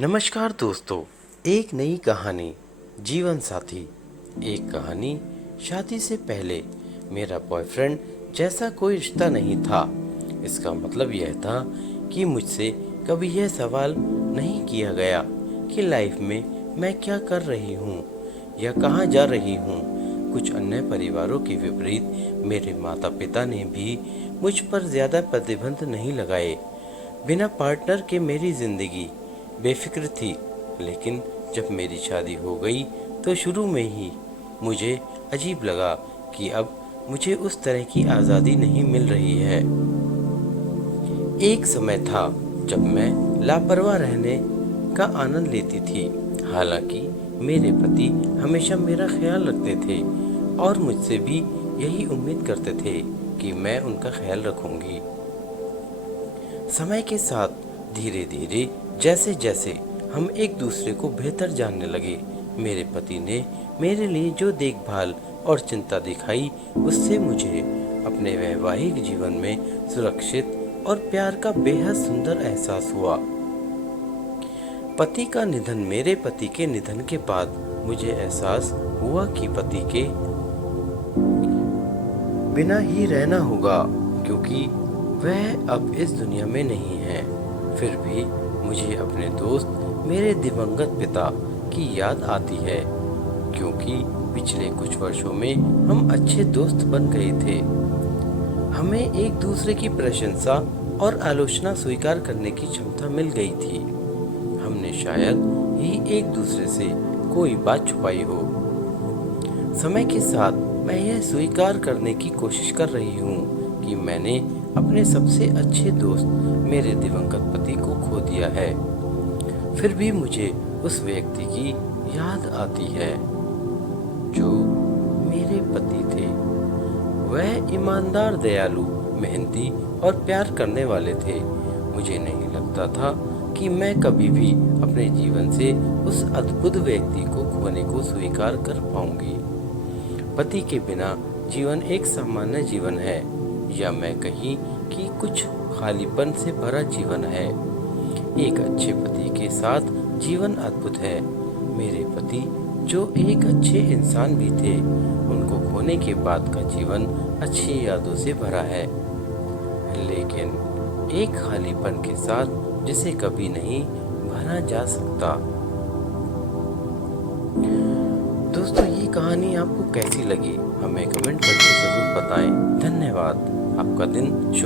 नमस्कार दोस्तों। एक नई कहानी, जीवन साथी। एक कहानी। शादी से पहले मेरा बॉयफ्रेंड जैसा कोई रिश्ता नहीं था। इसका मतलब यह था कि मुझसे कभी यह सवाल नहीं किया गया कि लाइफ में मैं क्या कर रही हूँ या कहाँ जा रही हूँ। कुछ अन्य परिवारों के विपरीत मेरे माता पिता ने भी मुझ पर ज़्यादा प्रतिबंध नहीं लगाए। बिना पार्टनर के मेरी ज़िंदगी बेफिक्र थी, लेकिन जब मेरी शादी हो गई तो शुरू में ही मुझे अजीब लगा कि अब मुझे उस तरह की आज़ादी नहीं मिल रही है। एक समय था जब मैं लापरवाह रहने का आनंद लेती थी। हालांकि मेरे पति हमेशा मेरा ख्याल रखते थे और मुझसे भी यही उम्मीद करते थे कि मैं उनका ख्याल रखूंगी। समय के साथ धीरे धीरे जैसे जैसे हम एक दूसरे को बेहतर जानने लगे, मेरे पति ने मेरे लिए जो देखभाल और चिंता दिखाई, उससे मुझे अपने वैवाहिक जीवन में सुरक्षित और प्यार का बेहद सुंदर एहसास हुआ। पति का निधन मेरे पति के निधन के बाद मुझे एहसास हुआ कि पति के बिना ही रहना होगा, क्योंकि वह अब इस दुनिया में नहीं है। फिर भी मुझे अपने दोस्त, मेरे दिवंगत पिता की याद आती है, क्योंकि पिछले कुछ वर्षों में हम अच्छे दोस्त बन गए थे। हमें एक दूसरे की प्रशंसा और आलोचना स्वीकार करने की क्षमता मिल गई थी। हमने शायद ही एक दूसरे से कोई बात छुपाई हो। समय के साथ मैं यह स्वीकार करने की कोशिश कर रही हूँ कि मैंने अपने सबसे अच्छे दोस्त, मेरे दिवंगत पति को खो दिया है। फिर भी मुझे उस व्यक्ति की याद आती है जो मेरे पति थे। वह ईमानदार, दयालु, मेहनती और प्यार करने वाले थे। मुझे नहीं लगता था कि मैं कभी भी अपने जीवन से उस अद्भुत व्यक्ति को खोने को स्वीकार कर पाऊंगी। पति के बिना जीवन एक सामान्य जीवन है, या मैं कहीं कि कुछ खालीपन से भरा जीवन है। एक अच्छे पति के साथ जीवन अद्भुत है। मेरे पति जो एक अच्छे इंसान भी थे, उनको खोने के बाद का जीवन अच्छी यादों से भरा है, लेकिन एक खालीपन के साथ जिसे कभी नहीं भरा जा सकता। दोस्तों, ये कहानी आपको कैसी लगी हमें कमेंट करके ज़रूर बताएं। धन्यवाद। आपका दिन शुभ